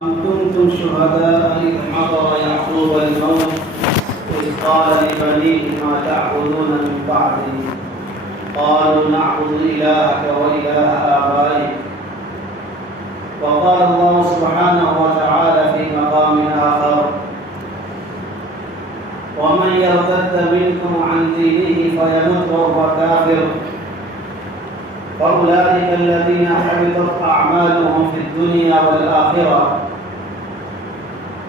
كنتم شهداء إذ حضر يعقوب الموت إذ قال لبنيه ما تعبدون من بعدي قالوا نعبد إلهك وإله آبائك. وقال الله سبحانه وتعالى في مقام آخر ومن يرتد منكم عن دينه فيمت وهو كافر فأولئك الذين حبطت أعمالهم في الدنيا والآخرة.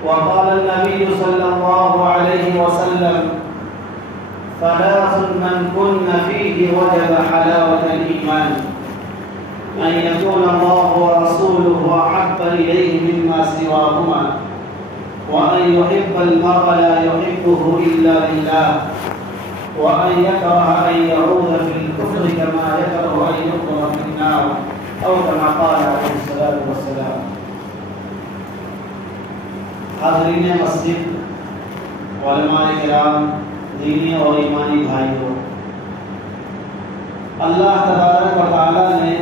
وقال النبي صلى الله عليه وسلم ثلاث من كن فيه وجب حلاوة الإيمان أن يكون الله ورسوله أحب إليه مما سواهما وأن يحب المرء لا يحبه إلا لله وأن يكره أن يعود في الكفر كما يكره أن يقذف في النار أو كما قال عليه الصلاة والسلام. حاضرین مسجد، علماء کرام، دینی اور ایمانی بھائیوں، اللہ تبارک و تعالی نے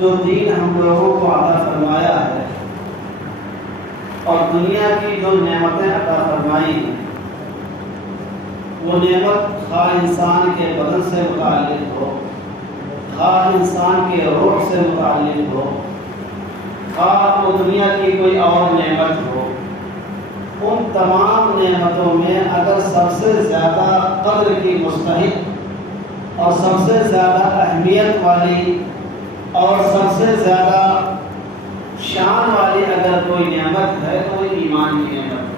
جو دین ہم لوگوں کو عطا فرمایا ہے اور دنیا کی جو نعمتیں عطا فرمائی ہیں، وہ نعمت خواہ انسان کے بدن سے متعلق ہو، خواہ انسان کے روح سے متعلق ہو، خواہ وہ دنیا کی کوئی اور نعمت ہو، ان تمام نعمتوں میں اگر سب سے زیادہ قدر کی مستحق اور سب سے زیادہ اہمیت والی اور سب سے زیادہ شان والی اگر کوئی نعمت ہے تو وہ ایمان کی نعمت ہے۔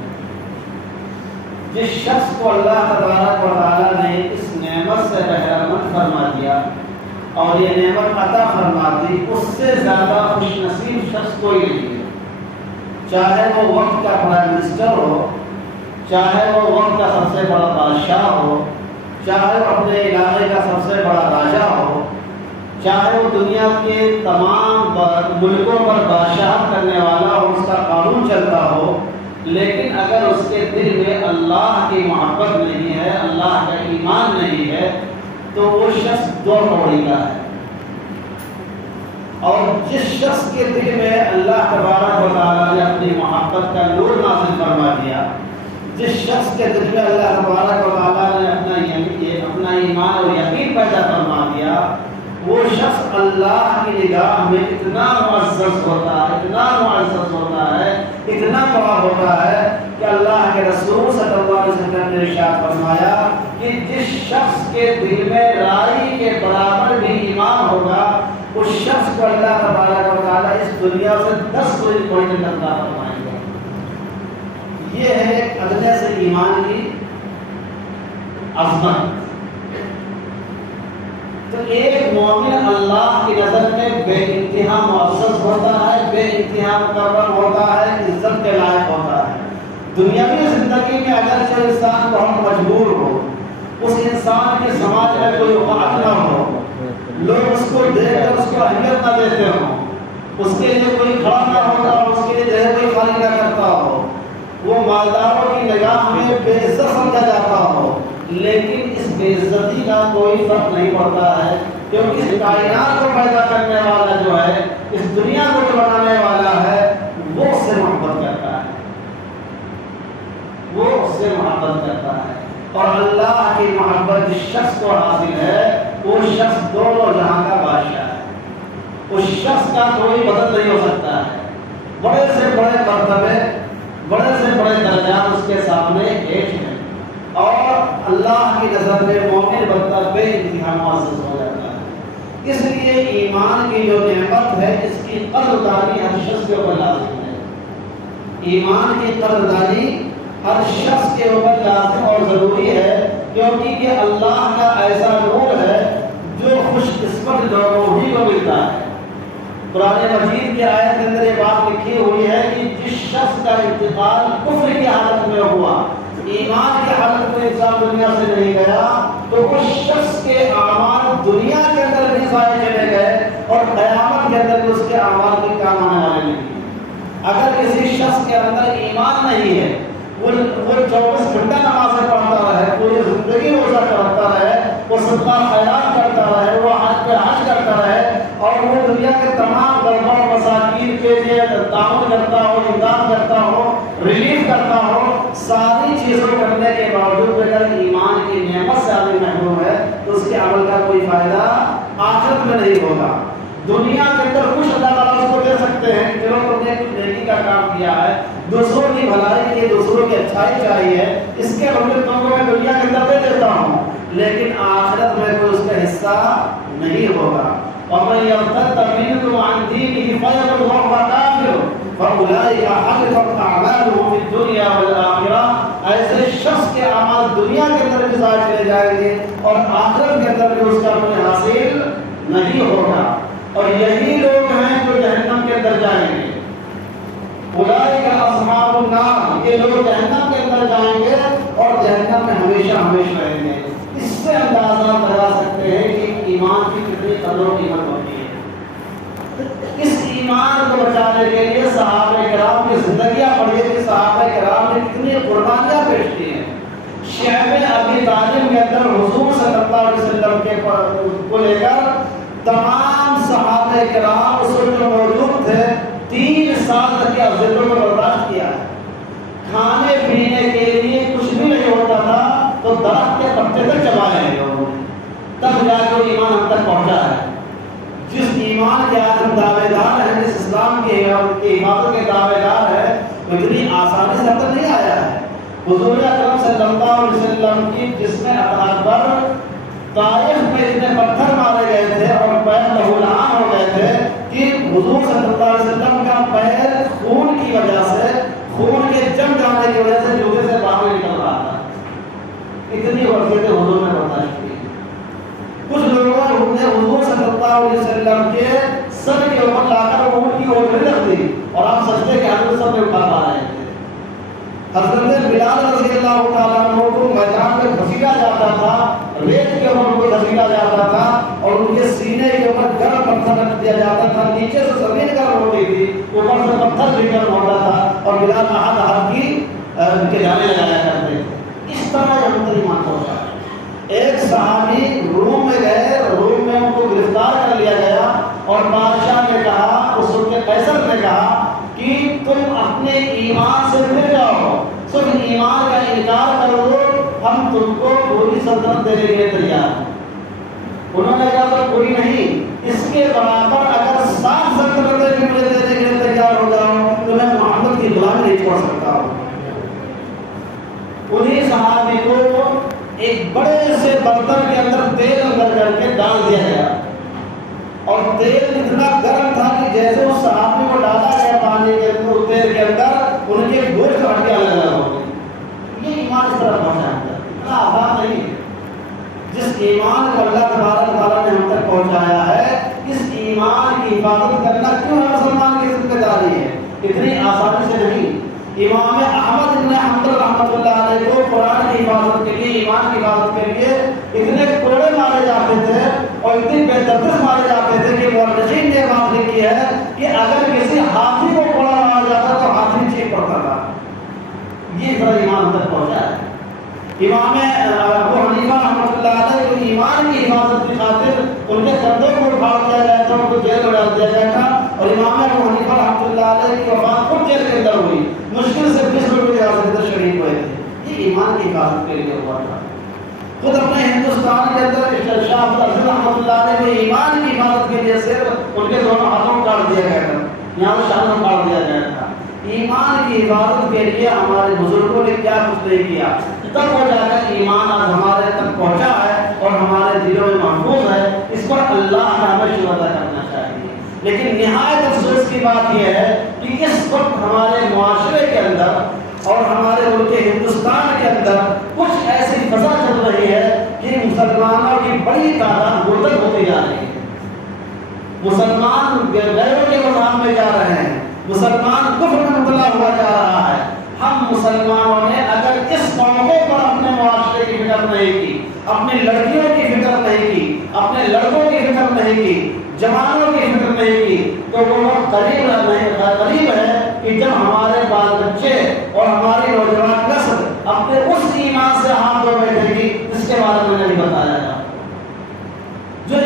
جس شخص کو اللہ تبارک و تعالیٰ نے اس نعمت سے بہرمند فرما دیا اور یہ نعمت عطا فرما دی، اس سے زیادہ خوش نصیب شخص کوئی نہیں ہے، چاہے وہ وقت کا پرائم منسٹر ہو، چاہے وہ وقت کا سب سے بڑا بادشاہ ہو، چاہے وہ اپنے علاقے کا سب سے بڑا راجا ہو، چاہے وہ دنیا کے تمام ملکوں پر بادشاہت کرنے والا ہو، اس کا قانون چلتا ہو، لیکن اگر اس کے دل میں اللہ کی محبت نہیں ہے، اللہ کا ایمان نہیں ہے، تو وہ شخص دو کوڑی کا ہے۔ اور جس شخص کے دل میں اللہ تبارک و تعالیٰ نے اپنی محبت کا نور نازل فرما دیا، جس شخص کے دل میں اللہ تبارک و تعالیٰ نے اپنا ایمان اور یقین پیدا فرما دیا، وہ شخص اللہ کی نگاہ میں اتنا معزز ہوتا ہے، اتنا معزز ہوتا ہے، اتنا بڑا ہوتا ہے کہ اللہ کے رسول صلی اللہ علیہ وسلم نے ارشاد فرمایا کہ جس شخص کے دل میں رائی کے برابر بھی ایمان ہوگا، اس شخص کو اللہ تبارک و تعالیٰ اس دنیا سے 10 کوئی جنت عطا فرمائیں گے۔ یہ ہے ادنے سے ایمان کی عظمت۔ تو ایک مومن اللہ کی نظر میں بے انتہا معزز ہوتا ہے، بے انتہا مکرم ہوتا ہے، عزت کے لائق ہوتا ہے۔ دنیاوی زندگی میں اگرچہ انسان بہت مجبور ہو، اس انسان کے سماج میں کوئی وقت نہ ہو، لوگ اس کو دیکھ کر اس کو اہمیت نہ دیتے ہوں، اس کے لیے کوئی کھڑا نہ ہوتا ہو، اس کے لیے جگہ کوئی خالی نہ کرتا ہو، وہ مالداروں کی نگاہ میں بے عزت سمجھا جاتا ہو، لیکن اس بے عزتی کا کوئی فرق نہیں پڑتا ہے، کیونکہ اس کائنات کو پیدا کرنے والا جو ہے، اس دنیا کو جو بنانے والا ہے، وہ اس سے محبت کرتا ہے، وہ اس سے محبت کرتا ہے۔ اور اللہ کی محبت جس شخص کو حاصل ہے، وہ شخص دونوں جہاں کا بادشاہ ہے، اس شخص کا کوئی بدل نہیں ہو سکتا ہے۔ بڑے سے بڑے مرتبے، بڑے سے بڑے درجات اس کے سامنے ایک ہیں، اور اللہ کی نظر میں مومن بندہ بے انتہا معزز ہو جاتا ہے۔ اس لیے ایمان کی جو نعمت ہے، اس کی قدردانی ہر شخص کے اوپر لازم ہے۔ ایمان کی قدردانی ہر شخص کے اوپر لازم اور ضروری ہے، کیونکہ یہ اللہ کا ایسا نور ہے جو خوش قسمت لوگوں ہی کو ملتا ہے۔ قرآن مجید کی آیت کے اندر یہ بات لکھی ہوئی ہے کہ جس شخص کا انتقال کفر کی حالت میں ہوا، ایمان کی حالت میں انسان دنیا سے نہیں گیا، تو اس شخص کے اعمال دنیا کے اندر بھی ضائع چلے گئے اور قیامت کے اندر بھی اس کے اعمال کے کام آنے والے نہیں۔ اگر کسی شخص کے اندر ایمان نہیں ہے، وہ 24 گھنٹہ نمازیں پڑھتا رہے، پوری زندگی روزہ کرتا رہے، وہ صدقہ خیرات کرتا کرتا رہے، وہ حج پہ حج کرتا رہے، اور وہ دنیا کے تمام غربا مساکین کے لیے تعاون کرتا ہو، امداد کرتا ہو، ریلیف کرتا ہو، ساری چیزوں کرنے کے باوجود اگر ایمان کی نعمت سے آدمی محروم ہے تو اس کے عمل کا کوئی فائدہ آخرت میں نہیں ہوگا۔ دنیا کے اندر کچھ اللہ تعالیٰ اس کو دے سکتے ہیں کہ چلو تم نے کچھ نیکی کا کام کیا ہے، دوسروں کی بھلائی کے لیے، دوسروں کی اچھائی چاہیے، اس کے بدلے تم کو میں دنیا کے اندر دے دیتا ہوں، لیکن آخرت میں کوئی اس کا حصہ نہیں ہوگا۔ وَمَن يَرْتَدَّ مِنكُمْ عَنْ دِينِهِ فَيَمُتْ وَهُوَ كَافِرٌ فَأُولَٰئِكَ حَبِطَتْ أَعْمَالُهُمْ فِي الدُّنْيَا وَالْآخِرَةِ، ایسے شخص کے اعمال دنیا کے اندر بھی ضائع چلے جائیں گے اور آخرت کے اندر بھی اس کا کوئی حاصل نہیں ہوگا، اور یہی لوگ ہیں جو جہنم کے اندر جائیں گے۔ اولئک اصحاب النار، یہ لوگ جہنم کے اندر جائیں گے اور جہنم میں ہمیشہ ہمیشہ رہیں گے۔ اس سے اندازہ لگا سکتے ہیں کہ ایمان کی کتنی قدر و قیمت ہوتی ہے۔ اس ایمان کو بچانے کے لیے صحابہ کرام کی زندگیاں پڑھیے کہ صحابہ کرام نے کتنی قربانیاں پیش کی ہیں۔ شعب ابی طالب کے اندر حضور صلی اللہ علیہ وسلم کے کو لے کر تمام صحابہ کرام اس وقت موجود تھے، 3 سال تک کی اذیتوں کو برداشت کیا ہے۔ کھانے پینے کے لیے کچھ بھی نہیں ہوتا تھا تو درخت کے پتے تک چبائے ہیں لوگوں نے، تب جا کے ایمان ہم تک پہنچا ہے۔ جس ایمان کے آج ہم دعوے دار ہیں، جس اسلام کے حفاظت کے دعوے دار ہیں، وہ اتنی آسانی سے ہم تک نہیں آیا ہے۔ حضور اکرم صلی اللہ علیہ وسلم کی جسم اطہار پر طائف میں اتنے پتھر مارے گئے تھے اور پیر لہولہان ہو گئے تھے کہ حضور صلی اللہ علیہ وسلم کا پیر خون کی وجہ سے، خون کے جم جانے کی وجہ سے جوتے سے باہر نکل رہا تھا۔ اتنی وصیتیں حضور نے برداشت کی۔ کچھ لوگوں نے حضور صلی اللہ علیہ وسلم کے سر کے اوپر لا کر اونٹ کی اوٹھڑی رکھ دی اور آپ سجدے کے حالت سب میں اٹھا پا رہے تھے۔ حضرت بلال رضی اللہ تعالیٰ عنہ کو میدان میں گھسیٹا جاتا تھا، ریت کے اوپر ان کو گھسیٹا جاتا تھا اور ان کے سینے کے اوپر گرم پتھر رکھ دیا جاتا تھا، نیچے سے زمین گرم ہوتی تھی، اوپر سے پتھر بھی گرم ہوتا تھا اور بلال ہاتھ ہاتھ کی کے جانے لگایا کرتے تھے۔ اس طرح یہ ہم ایمان پہنچا۔ ایک صحابی روم میں گئے، روم میں ان کو گرفتار کر لیا گیا اور بادشاہ نے کہا، اس وقت قیصر نے کہا کہ تم اپنے ایمان سے پھر جاؤ، صرف ایمان کا انکار کر دو، ہم تم کو پوری سلطنت دینے کے لیے تیار ہیں۔ انہوں نے کہا تو کوئی نہیں، اس کے برابر اگر 7 سلطنتیں بھی مجھے دینے کے لیے تیار ہو جاؤ تو میں محمد کی غلامی نہیں چھوڑ سکتا ہوں۔ انہیں صحابی کو ایک بڑے سے برتن کے اندر تیل اندر کر کے ڈال دیا گیا اور تیل اتنا گرم تھا کہ جیسے اس صحابی کو ڈالا گیا پانی کے اندر، تیل کے اندر ان کے گوشت ہٹ کے الگ الگ ہو گئے۔ یہ ایمان اس طرح پہنچا ہے، اتنا آسان نہیں ہے۔ جس ایمان کو اللہ تبارک تعالیٰ نے ہم تک پہنچایا ہے، اس ایمان کی حفاظت کرنا کیوں ہر مسلمان کی ذمہ داری ہے، اتنی آسانی سے نہیں۔ امام احمد بن حنبل رحمۃ اللہ علیہ کو قرآن کی حفاظت کے لیے، ایمان کی حفاظت کے لیے اتنے کوڑے مارے جاتے تھے اور اتنی بے دردش مارے جاتے تھے کہ مورخین نے بات لکھی ہے کہ اگر کسی ہاتھی کو کوڑا مارا جاتا تو ہاتھی چیخ پڑتا تھا۔ یہ طرح ایمان تک پہنچا ہے۔ امام ابو حنیفہ رحمۃ اللہ علیہ کو ایمان کی حفاظت کی خاطر ان کے کندھوں کو اٹھا دیا گیا تھا، ان کو جیل میں ڈال دیا گیا تھا، اور امام ابو حنیفہ رحمۃ اللہ علیہ کی وفات خود جیل کے اندر ہوئی، مشکل سے 20 لوگ کے اندر شریک ہوئے تھے۔ یہ ایمان کی حفاظت کے لیے ہوا تھا۔ خود اپنے ہندوستان کے اندر شاہ عبد العزیز رحمۃ اللہ علیہ کو ایمان کی حفاظت کے لیے صرف ان کے دونوں ہاتھوں کو کاٹ دیا گیا تھا، یہاں سے شانوں کاٹ دیا گیا تھا۔ ایمان کی حفاظت کے لیے ہمارے بزرگوں نے کیا کچھ نہیں کیا، تب وہ جا کر ایمان آج ہمارے تک پہنچا ہے اور ہمارے دلوں میں محفوظ ہے۔ اس پر اللہ کا ہمیں شکر ادا کرنا چاہیے۔ لیکن نہایت افسوس کی بات یہ ہے کہ اس وقت ہمارے معاشرے کے اندر اور ہمارے ملک ہندوستان کے اندر کچھ ایسی فضا چل رہی ہے کہ مسلمانوں کی بڑی تعداد مرتد ہوتی جا رہی ہے۔ مسلمان غیروں کے مذہب میں جا رہے ہیں، مسلمان کفر میں مبتلا ہوا جا رہا ہے۔ ہم مسلمانوں نے اگر اس موقع پر اپنے معاشرے کی فکر نہیں کی، اپنی لڑکیوں کی فکر نہیں کی، اپنے لڑکوں کی فکر نہیں کی، جوانوں کی فکر نہیں کی، تو وہ وقت قریب ہے کہ جب ہمارے بال بچے اور ہماری نوجوان نسل اپنے اس ایمان سے ہاتھ دھو بیٹھے گی جس کے بارے میں نہیں بتایا گا، جو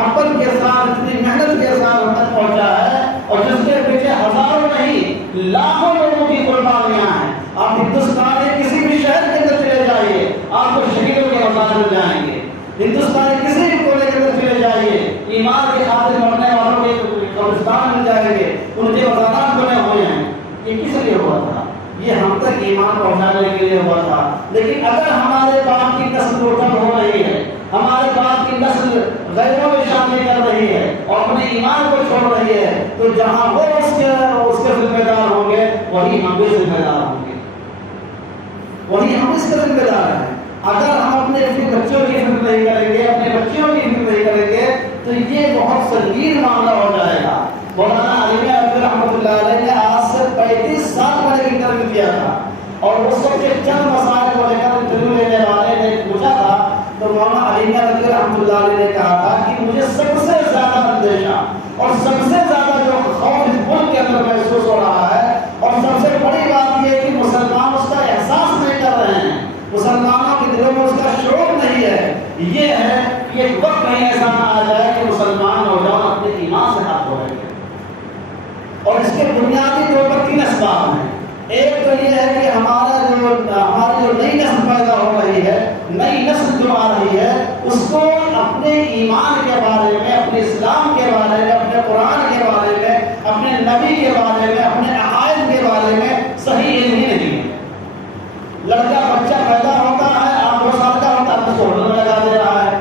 محبت کے ساتھ اتنی محنت کے ساتھ ہم تک پہنچا ہے اور جس کے پیچھے ہزاروں نہیں لاکھوں لوگوں کی قربانیاں ہیں. آپ ہندوستان کے کسی بھی شہر کے اندر چلے جائیے آپ کو شہیدوں کے مزار مل جائیں گے. ہندوستان کے کسی بھی کونے کے اندر چلے جائیے ایمان کے خاطر مرنے والوں کے قبرستان مل جائیں گے, ان کے مزارات بنے ہوئے ہیں. یہ کس لیے ہوا تھا؟ یہ ہم تک ایمان پہنچانے کے لیے ہوا تھا. لیکن اگر ہمارے باپ کی نسل روٹن ہو رہی ہے, ہمارے باپ کی نسل غیروں میں شامل کر رہی ہے اور اپنے ایمان کو چھوڑ رہی ہے, تو جہاں وہ اس کے ذمہ دار ہوں گے وہی ہم بھی ذمہ دار ہوں گے, وہی ہم اس کے ذمہ دار ہیں. اگر ہم اپنے بچوں کی فکر نہیں کریں گے, اپنے بچیوں کی فکر نہیں کریں گے تو یہ بہت سنگین معاملہ ہو جائے گا. مولانا علی ابراہیم رحمۃ اللہ علیہ نے آج سے 35 سال پہلے انٹرویو دیا تھا اور اس وقت کے چند مسائل کو لے کر انٹرویو لینے والے نے پوچھا تھا تو مولانا علی ابراہیم رحمۃ اللہ علیہ نے کہا تھا کہ مجھے سب سے زیادہ اندیشہ اور سب سے زیادہ جو خوف اس ملک کے اندر محسوس ہو رہا ہے اور سب سے بڑی بات یہ کہ مسلمان اس کا احساس نہیں کر رہے ہیں, مسلمانوں کے دلوں میں اس کا شعور نہیں ہے, یہ ہے کہ ایک وقت کہیں ایسا نہ آ جائے کہ مسلمان نوجوان اپنے ایمان سے ہاتھ دھو رہے ہیں. اور اس کے بنیادی طور پر 3 اسباب ہیں. ایک تو یہ ہے کہ ہماری جو نئی نسل پیدا ہو رہی ہے, نئی نسل جو آ رہی ہے اس کو اپنے ایمان کے بارے میں, اپنے اسلام کے بارے میں, اپنے قرآن کے بارے میں, اپنے نبی کے بارے میں, اپنے عقائد کے بارے میں صحیح علم ہی نہیں ہے. لڑکا بچہ پیدا ہوتا ہے, آپ 2 سال کا ہوتا ہے, آپ اس کو ہوٹل میں لگا دے رہا ہے,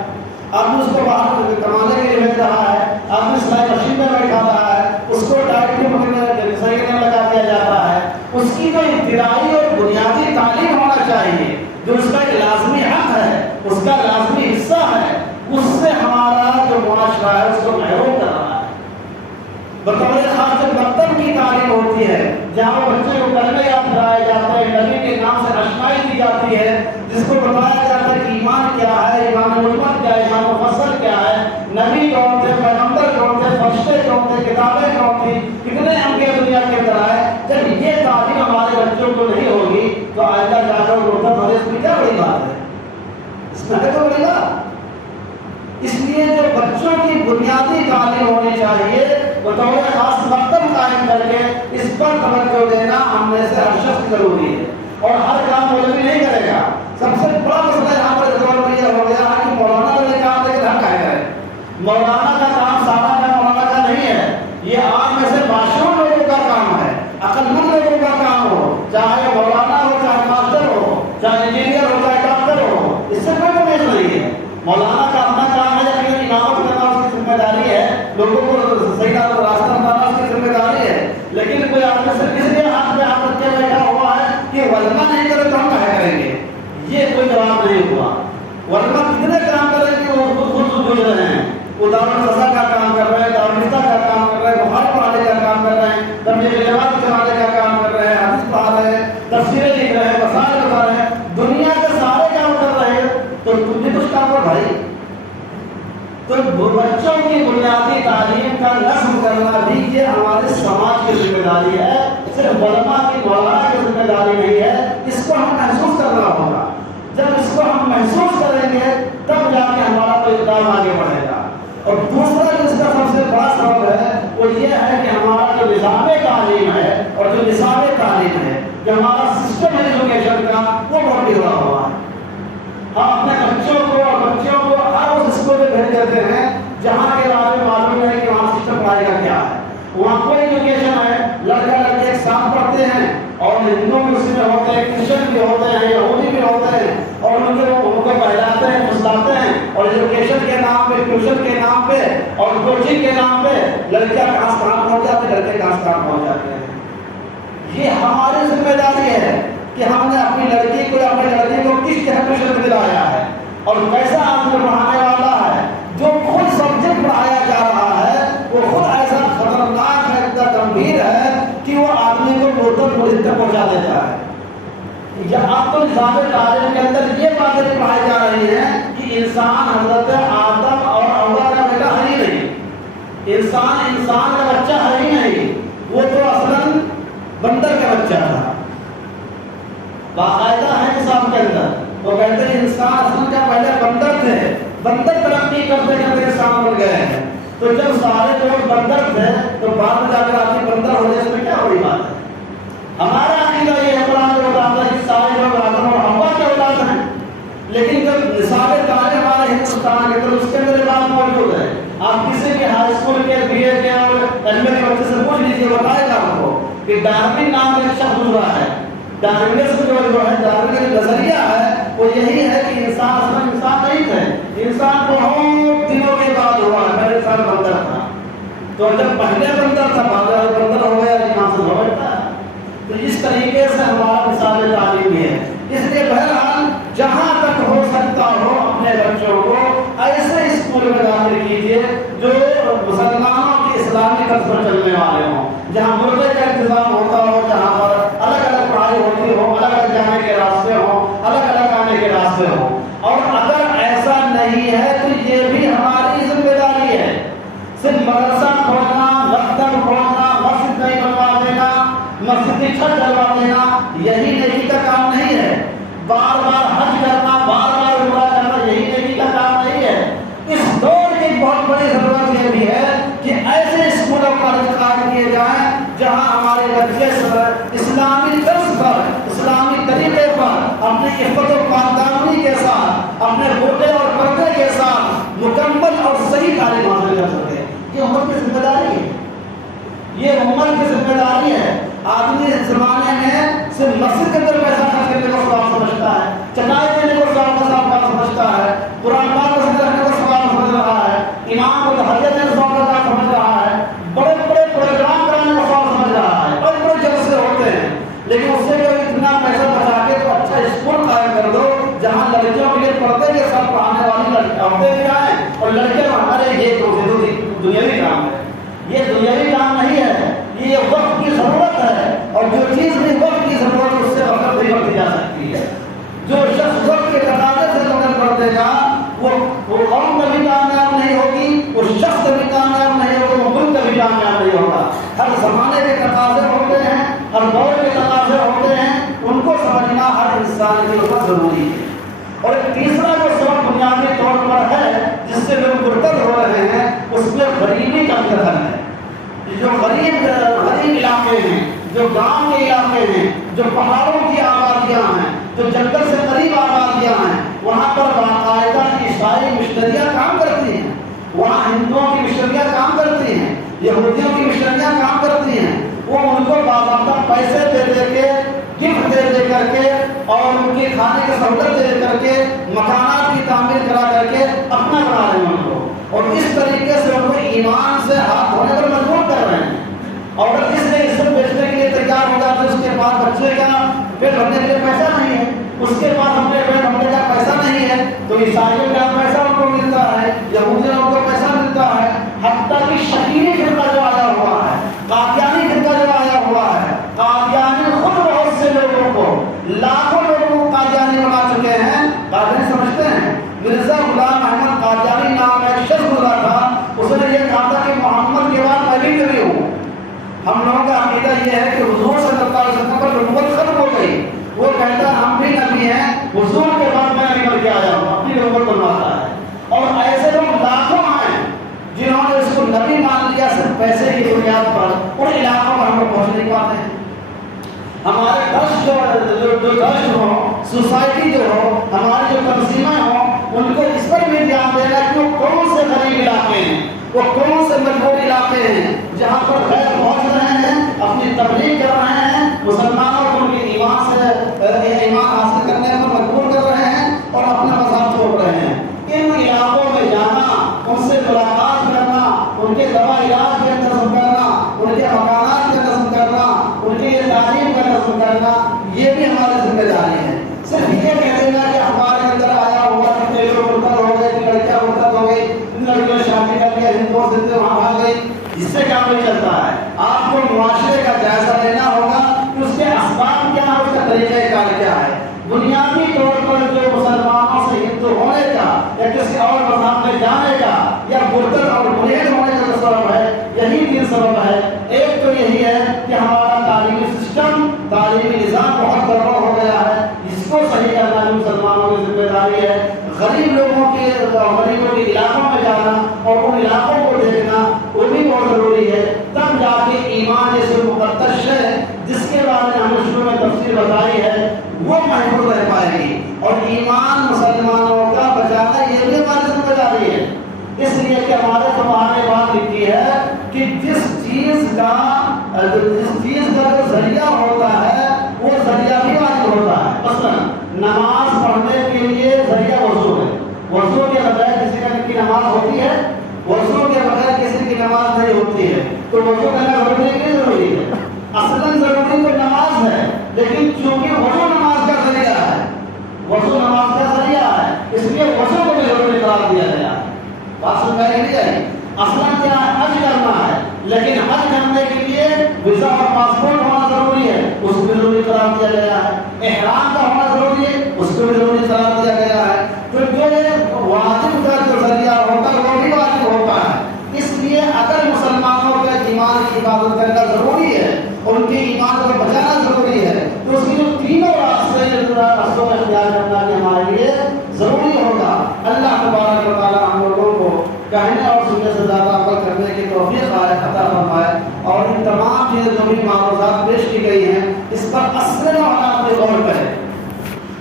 آپ نے اس کو باہر کمانے کے لیے بھیج رہا ہے, آپ نے سلائی مشین میں بیٹھا رہا ہے, اس کو ڈائٹ میں صحیح میں لگا دیا جاتا ہے. اس کی جو ابتدائی اور بنیادی تعلیم ہونا چاہیے, جو اس کا ایک لازمی حق ہے, اس کا لازمی حصہ ہے, اس سے ہمارا جو معاشرہ ہے اس کو محروم کر رہا ہے. بطور خاص مکتب کی تعلیم ہوتی ہے جہاں بچے کو کلمے یاد کرائے جاتے ہیں, نبی کے نام سے آشنائی دی جاتی ہے, جس کو بتایا جاتا ہے کہ ایمان کیا ہے, ایمان مجمل کیا ہے, ایمان مفصل کیا ہے, نبی کون تھے, پیغمبر کون تھے, فرشتے کون تھے, کتابیں کون تھی, کتنے انبیاء دنیا کے اندر آئے. جب یہ تعلیم ہمارے بچوں کو نہیں ہوگی تو آئندہ جا کر روتا تو اس میں کیا بڑی بات ہے, اس میں تو بڑی بات. اس لیے جو بچوں کی بنیادی تعلیم ہونی چاہیے بطور خاص مکتب قائم کر کے اس پر توجہ دینا ہم میں سے ہر شخص ضروری ہے. اور ہر کام مولوی نہیں کرے گا. سب سے بڑا مسئلہ یہاں پر دور میں یہ ہو گیا ہے کہ مولانا نے کہا لیکن ہم کیا کریں. مولانا کا کام سارا کا مولانا کا نہیں ہے, یہ آپ میں سے معشور لوگوں کا کام ہے, عقل مند لوگوں کا کام ہو, چاہے مولانا ہو, چاہے ماسٹر ہو, چاہے انجینئر ہو, چاہے ڈاکٹر ہو, اس سے کوئی تمیز نہیں ہے. مولانا کا اپنا کام ہے, لیکن امامت کرنا اس کی ذمہ داری ہے, لوگوں کو صحیح راستہ بتانا اس کی ذمہ داری ہے. لیکن کوئی آدمی صرف اس لیے ہاتھ میں ہاتھ رکھ کے بیٹھا ہوا ہے کہ ولما نہیں کرے تو ہم کیا کریں گے, یہ کوئی جواب نہیں ہوا. ولما کتنے کام کریں گے وہ خود بول رہے ہیں, وہ دارالفضا کا کام کر رہے ہیں, دارالفضا کا کام کر رہے ہیں, بخار پڑھانے کا کام کر رہے ہیں, تبلیغ جماعت چلانے کا کام کر رہے ہیں, حدیث پڑھا رہے ہیں, تفسیریں لکھ رہے ہیں, مسائل بتا رہے ہیں, دنیا کے سارے کام کر رہے ہیں. تو تم بھی کچھ کام کرو بھائی. تو بچوں کی بنیادی تعلیم کا نظم کرنا بھی یہ ہمارے سماج کی ذمہ داری ہے, صرف علماء کی مولانا کی ذمہ داری نہیں ہے. اس کو ہم محسوس کرنا ہوگا. جب اس کو ہم محسوس کریں گے تب جا کے ہمارا کوئی اقدام آگے بڑھے گا. اور دوسرا جو اس کا سب سے بڑا سبب ہے وہ یہ ہے کہ ہمارا جو نظام تعلیم ہے اور جو نصاب تعلیم ہے, جو ہمارا سسٹم ہے ایجوکیشن کا, وہ بہت بگڑا ہوا ہے. ہم اپنے بچوں کو اور بچوں کو ہر اس اسکول میں بھیج دیتے ہیں جہاں کے بارے میں معلوم ہے کہ وہاں سسٹم پڑھائی کا کیا ہے. وہاں کوئی ایجوکیشن ہے, لڑکا لڑکی ایک ساتھ پڑھتے ہیں اور ہندو بھی اسی میں ہوتے ہیں, کرسچن بھی ہوتے ہیں, یہودی بھی ہوتے ہیں, اور ان کو پہلاتے ہیں, پھسلاتے ہیں, اور ایجوکیشن کے نام پہ, ٹیوشن کے نام پہ اور کوچنگ کے نام پہ لڑکیاں کہاں کہاں پہنچ جاتے ہیں, لڑکے کہاں پہنچ جاتے ہیں. یہ ہماری ذمہ داری ہے کہ ہم نے اپنی لڑکی کو یا اپنی لڑکی کو کس طرح ٹیوشن میں دلایا ہے اور کیسا آدمی پڑھانے والا ہے. جو خود سبجیکٹ پڑھایا جا رہا ہے وہ خود ایسا خطرناک ہے, اتنا گمبھیر ہے کہ وہ آدمی کو مرتد پولیس تک پہنچا دیتا ہے. یا آپ تو نظام تعلیم کے اندر یہ باتیں پڑھائی جا رہی ہیں کہ انسان حضرت آدم اور حوا کا بیٹا ہے ہی نہیں, انسان کا بچہ ہے ہی نہیں, وہ تو اصلاً بندر کا بچہ تھا. باقاعدہ ہے نظام کے اندر وہ کہتے ہیں انسان اصل کا پہلے بندر تھے, بندر ترقی کرتے کرتے انسان بن گئے ہیں. تو جب سارے لوگ بندر تھے تو بعد میں جا کر آدمی بندر ہو جائے، اس میں کیا بڑی بات ہے؟ ہمارا عقیدہ یہ ہے قرآن میں بتاتا ہے کہ سارے لوگ آدم اور حوا کے اولاد ہیں، لیکن جب نصاب تعلیم ہمارے ہندوستان کے تو اس کے اندر بات موجود ہے. آپ کسی بھی ہائی اسکول کے بی اے کے اور ایم اے کے بچے سے پوچھ لیجیے، بتائے گا آپ کو کہ ڈارون نام کا ایک شخص گزرا ہے. ڈارونزم جو ہے، ڈارون کا نظریہ ہے وہ یہی ہے کہ انسان اصل میں انسان نہیں تھے، انسان بہت دنوں کے بعد ہوا ہے. پہلے انسان بندر تھا، تو جب پہلے بندر تھا بعد بندر ہو گیا، انسان سے ہو بیٹھتا ہے. تو اس طریقے سے ہمارا نصاب تعلیم ہے. اس لیے بہرحال جہاں تک ہو سکتا ہو اپنے بچوں کو ایسے اسکول میں داخل کیجیے جو مسلمانوں کی اسلامی طرز پر چلنے والے ہوں، جہاں مردے کا انتظام ہوتا ہو، جہاں پر الگ الگ پڑھائی ہوتی ہو، الگ الگ جانے کے راستے ہوں، الگ الگ آنے کے راستے ہوں. اور اگر ایسا نہیں ہے تو یہ بھی ہماری ذمہ داری ہے. صرف مدرسہ کھولنا، مکتب کھولنا، مسجد نہیں بنوا دینا، مسجد کی چھت ڈلوا دینا یہی نیکی کا کام نہیں ہے. بار بار حج کرنا، بار بار عمرہ کرنا یہی نیکی کا کام نہیں ہے. اس دور کی بہت بڑی ضرورت یہ بھی ہے کہ ایسے اسکول اور کالج قائم کیے جائیں جہاں ہمارے بچے اسلامی طرز پر، اسلامی طریقے پر اپنی عفت و پاکدامنی کے ساتھ، اپنے برقعے اور پردے کے ساتھ مکمل اور صحیح تعلیم حاصل کر سکے. یہ امت کی ذمہ داری ہے، یہ امت کی ذمہ داری ہے. آدمی اس زمانے میں صرف مسجد کے اندر پیسہ خرچ کرنے کو ثواب سمجھتا ہے، چٹائی دینے کو ثواب سمجھتا ہے، قرآن پاک کو رکھنے کو ثواب سمجھ رہا ہے، امام کو تہجد دینے کو ثواب سمجھ رہا ہے، بڑے بڑے پروگرام کرانے کو ثواب سمجھ رہا ہے، بڑے بڑے جلسے ہوتے ہیں. لیکن اس سے جو اتنا پیسہ بچا کے تو اچھا اسکول قائم کر دو جہاں لڑکیوں کے لیے پردے کے ساتھ پڑھانے والی عورتیں بھی آئیں اور لڑکے ہمارے. یہ دنیاوی کام ہے، یہ دنیاوی کام نہیں ہے، یہ وقت کی ضرورت ہے. اور جو چیز بھی وقت کی ضرورت ہے اس سے وقت نہیں بڑھتی جا سکتی ہے. جو شخص وقت کے تقاضے سے وقت بڑھ دے گا وہ قوم کبھی کامیاب نہیں ہوگی، وہ شخص کبھی کامیاب نہیں ہوگا، وہ ملک کبھی کامیاب نہیں ہوگا. ہر زمانے کے تقاضے ہوتے ہیں، ہر دور کے تقاضے ہوتے ہیں، ان کو سمجھنا ہر انسان کے لیے ضروری ہے. اور ایک تیسرا جو سبب بنیادی طور پر ہے جس سے لوگ مرتد ہو رہے ہیں اس میں غریبی کا دخل ہے. جو غریب علاقے ہیں، جو گاؤں کے علاقے ہیں، جو پہاڑوں کی آبادیاں ہیں، جو جنگل سے قریب آبادیاں ہیں، وہاں پر باقاعدہ عیسائی مشنریاں کام کرتی ہیں، وہاں ہندوؤں کی مشنریاں کام کرتی ہیں، یہودیوں کی مشنریاں کام کرتی ہیں. وہ ان کو باضابطہ پیسے دے دے کے، گفٹ دے دے کر کے اور ان کی کھانے کی سہولت دے کر کے، مکانات کی تعمیر کرا کر کے اپنا بنا رہے ہیں ان کو، اور اس طریقے سے ان کو ایمان سے ہاتھ دھونے پر مجبور کر رہے ہیں. اور اس نے اس کو بیچنے کے لیے تیار ہو جاتا ہے، اس کے پاس بچے کا پیٹ بھرنے کے لیے پیسہ نہیں ہے، اس کے پاس اپنے پیٹ بھرنے کا پیسہ نہیں ہے، تو عیسائیوں کا پیسہ ان کو ملتا ہے، یہودیوں کو پیسہ ملتا ہے. حتیٰ کہ شکیلی فرقہ جو آیا ہوا ہے، قادیانی فرقہ جو آیا ہوا ہے، قادیانی خود بہت سے لوگوں کو، لاکھوں لوگوں کو قادیانی بنا چکے ہیں. قادیانی سمجھتے ہیں؟ مرزا غلام احمد قادیانی نام ایک شخص گزرا تھا، اس نے یہ کہا تھا کہ محمد کے بعد میں بھی نبی ہوں. ہم لوگوں کا عقیدہ یہ ہے کہ حضور صلی اللہ علیہ وسلم پر نبوت ختم ہو گئی. وہ کہتا ہے ہم بھی نبی ہیں، حضور کے بعد میں نبی بن کے آیا ہوں، اپنی نبوت بنواتا ہے. اور ایسے لوگ لاکھوں ہیں جنہوں نے اس کو نبی مان لیا صرف پیسے کی بنیاد پر. ان علاقوں پر ہم لوگ پہنچ نہیں پاتے ہیں. ہمارے ٹرسٹ جو ٹرسٹ ہو، سوسائٹی جو ہو، ہماری جو تنظیمیں ہوں، ان کو اس پر بھی دھیان دینا کہ وہ کون سے غریب علاقے ہیں، وہ کون سے مجبور علاقے ہیں جہاں پر غیر پہنچ رہے ہیں، اپنی تبلیغ کر رہے ہیں، مسلمانوں کو ان کے ایمان حاصل کرنے پر مجبور کر رہے ہیں اور اپنا مذہب چھوڑ رہے ہیں. ان علاقوں میں جانا، ان سے ملاقات کرنا، ان کے دوا علاج کا انتظام کرنا، ان کے مکانات کا انتظام کرنا، ان کے تعلیم کا انتظام کرنا، یہ بھی ہماری ذمہ داری ہے. صرف یہ کہہ دینا کہ ہمارے اندر آیا ہوا کتنے لوگ مرتد ہو گئے، لڑکیاں مرتد ہو گئی، ان لڑکیوں نے شادی کر لیا، ہندوؤں سے وہاں بھاگ گئی، اس سے کام نہیں چلتا ہے. آپ کو معاشرے کا جائزہ لینا ہوگا کہ اس کے اسباب کیا ہے، اس کا طریقہ کار کیا ہے. بنیادی طور پر جو مسلمانوں سے ہندو ہونے کا یا کسی اور مذہب میں جانے کا یا مرتد اور ملحد ہونے کا جو سبب ہے، یہی تین سبب ہے. ایک تو یہی ہے کہ ہمارا تعلیمی سسٹم، تعلیمی نظام بہت گڑبڑ ہو گیا ہے، اس کو صحیح کرنا بھی مسلمانوں کی ذمہ داری ہے. غریب لوگوں کے علاقوں میں جانا اور ان علاقوں کو دیکھنا بتائی ہے وہ محفوظ رہ پائے گی. اور ایمان مسلمانوں کا بچانا یہ بھی ہماری ذمہ داری ہے. اس لیے کہ ہمارے فقہاء نے بات لکھی ہے کہ جس چیز کا جو ذریعہ ہوتا ہے وہ ذریعہ بھی واجب ہوتا ہے. مثلا نماز پڑھنے کے لیے ذریعہ وضو ہے. وضو کے بغیر کسی کی نماز ہوتی ہے؟ وضو کے بغیر کسی کی نماز نہیں ہوتی ہے. تو وضو کرنا ضروری ہے کہ ضروری ہے؟ اصلاً ضروری تو نماز ہے، لیکن چونکہ وضو نماز کا ذریعہ ہے، وضو نماز کا ذریعہ ہے، اس لیے وضو کو بھی ضروری قرار دیا گیا ہے. بات سمجھائی نہیں جائے. اصلاً کیا حج کرنا ہے، لیکن حج کرنے کے لیے ویزا اور پاسپورٹ ہونا ضروری ہے، اس کو بھی ضروری قرار دیا گیا ہے. احرام کا ہونا ضروری ہے، اس کو بھی ضروری قرار دیا گیا ہے. تو جو واجب کا جو ذریعہ ہوتا ہے وہ بھی واجب ہوتا ہے. اس لیے اگر مسلمانوں کے ایمان کی حفاظت کرنا ضروری ہے اور ان کے ایمان کو بچانا ضروری ہے تو اس کی جو تینوں راستوں میں اختیار کرنا بھی ہمارے لیے ضروری ہوگا. اللہ تبارک و تعالیٰ ہم لوگوں کو کہنے اور سننے سے زیادہ عمل کرنے کی توفیق عطا فرمائے. اور ان تمام چیزیں جو بھی معروضات پیش کی گئی ہیں اس پر اصل اپنے غور کرے،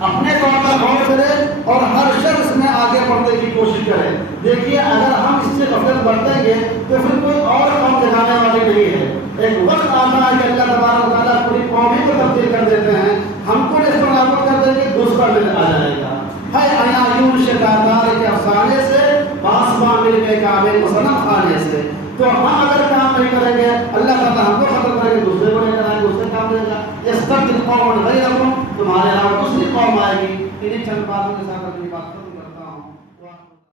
اپنے طور پر غور کرے اور ہر شخص میں آگے بڑھنے کی کوشش کرے. دیکھیے اگر ہم اس سے غفلت برتیں گے تو پھر کوئی اور قوم دکھانے والی نہیں ہے. ایک وقت آتا ہے کہ اللہ تبارک و تعالیٰ پوری قوم ہی کو تبدیل کر دیتے ہیں. ہم کو اس پر نافذ کر دیں گے، دوسرا دن آ جائے گا. ہے ایون شکایتار کے افسانے سے پاسباں مل کے کعبے کو صنم کھانے سے. تو ہم اگر کام نہیں کریں گے اللہ تعالیٰ ہم کو ختم کریں گے، دوسرے کو لے کر آئیں گے، اس سے کام دے گا. یستبدل قوما غیرکم، تمہارے علاوہ دوسری قوم آئے گی. انہیں چند باتوں کے ساتھ